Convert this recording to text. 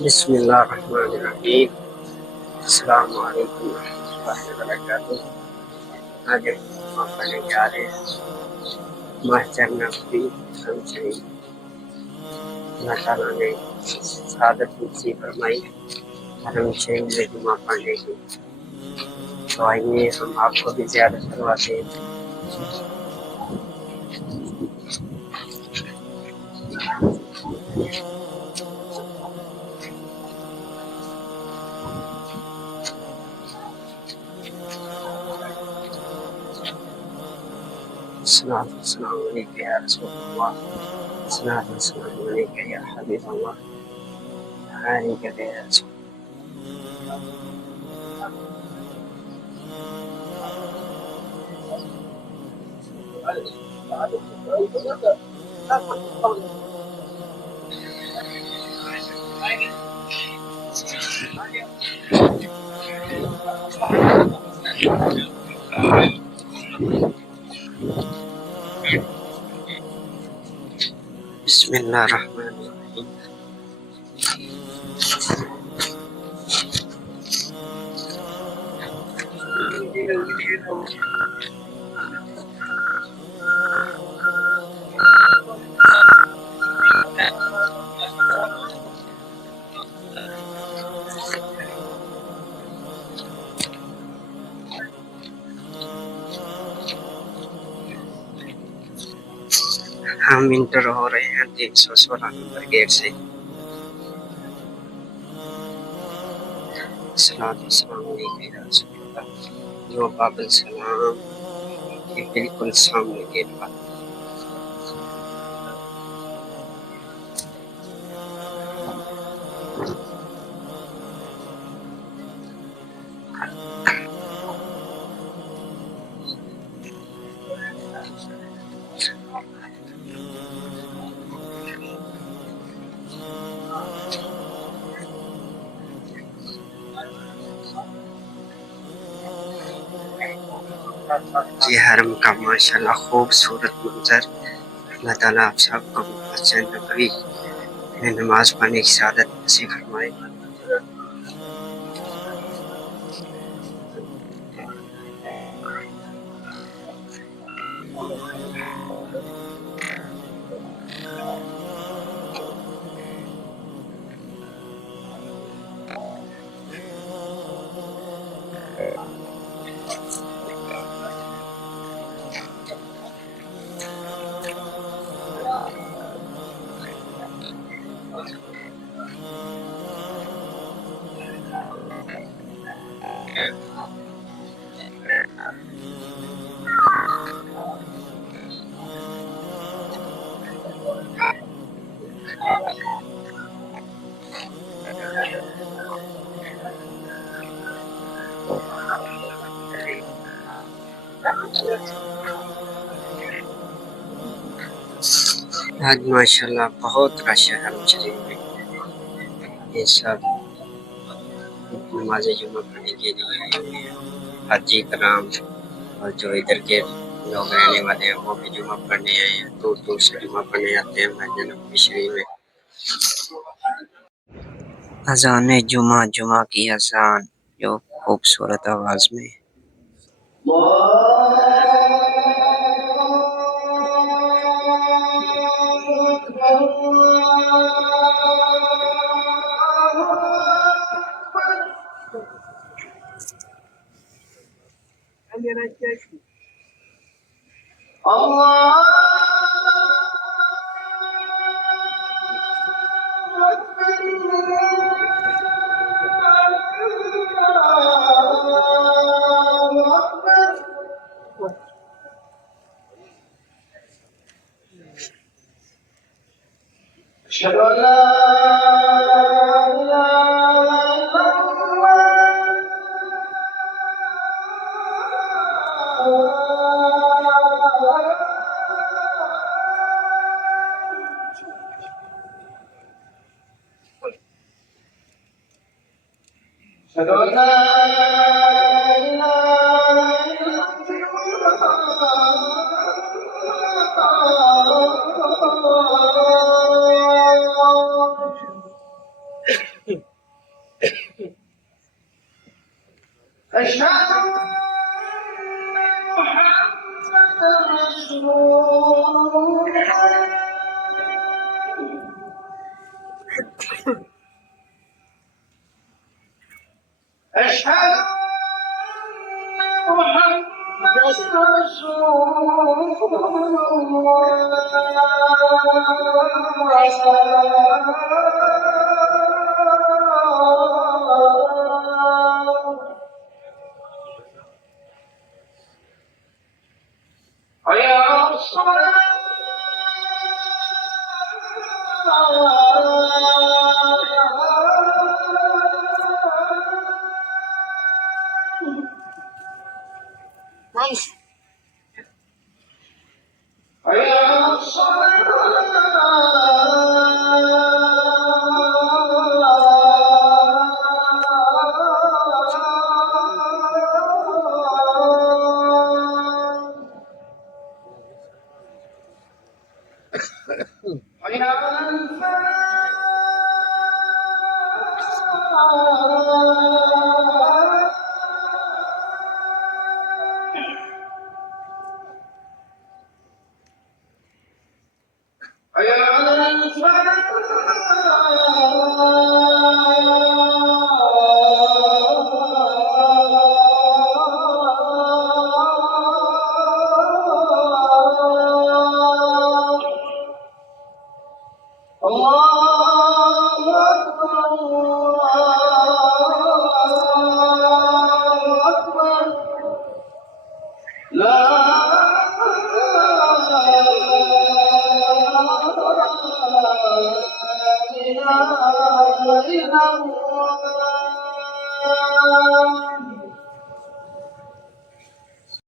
बिस्मिल्लाहिर्रहमानिर्रहीम। अस्सलामु अलैकुम वरहमतुल्लाहि वबरकातुहू। आज हम पढ़ने जा रहे हैं मास्टर नबी शरीफ। अल्लाह ताला ने शहादत नसीब फरमाई हरम शरीफ में जुमा पढ़ने की। तो आइए हम आपको भी ज़ियारत करवाते हैं। अस्सलातु वस्सलामु अलैका या रसूलल्लाह, अस्सलातु वस्सलामु अलैका या हबीबल्लाह, अलैका या रसूल। बिस्मिल्लाहिर्रहमानिर्रहीम। हम इंटर हो रहे हैं 316 नंबर गेट से। सलात वस्सलाम अलैका या रसूलल्लाह। जो बाबुल सलाम के बिल्कुल सामने गेट पर। ये हरम का माशाल्लाह खूबसूरत मंजर। अल्लाह ताला आप सबको मस्जिद नबवी में नमाज पढ़ने की सआदत नसीब फरमाए। आज माशाल्लाह बहुत रश है हरम शरीफ में। ये सब नमाज जुमा पढ़ने के लिए आए हुए हैं। हाजी कराम और जो इधर के लोग रहने वाले हैं वो भी जुमा पढ़ने आए हैं। दूर दूर से जुमा पढ़ने आते हैं मस्जिद नबवी शरीफ में। अजान जुमा, जुमा की अजान जो खूबसूरत आवाज में। أشهد أن محمدا رسول الله. أشهد أن محمدا رسول الله. حي على الصلاة. ماشي. حي على حي على الفلاح. حي على الفلاح. الله أكبر الله أكبر. لا إله إلا الله.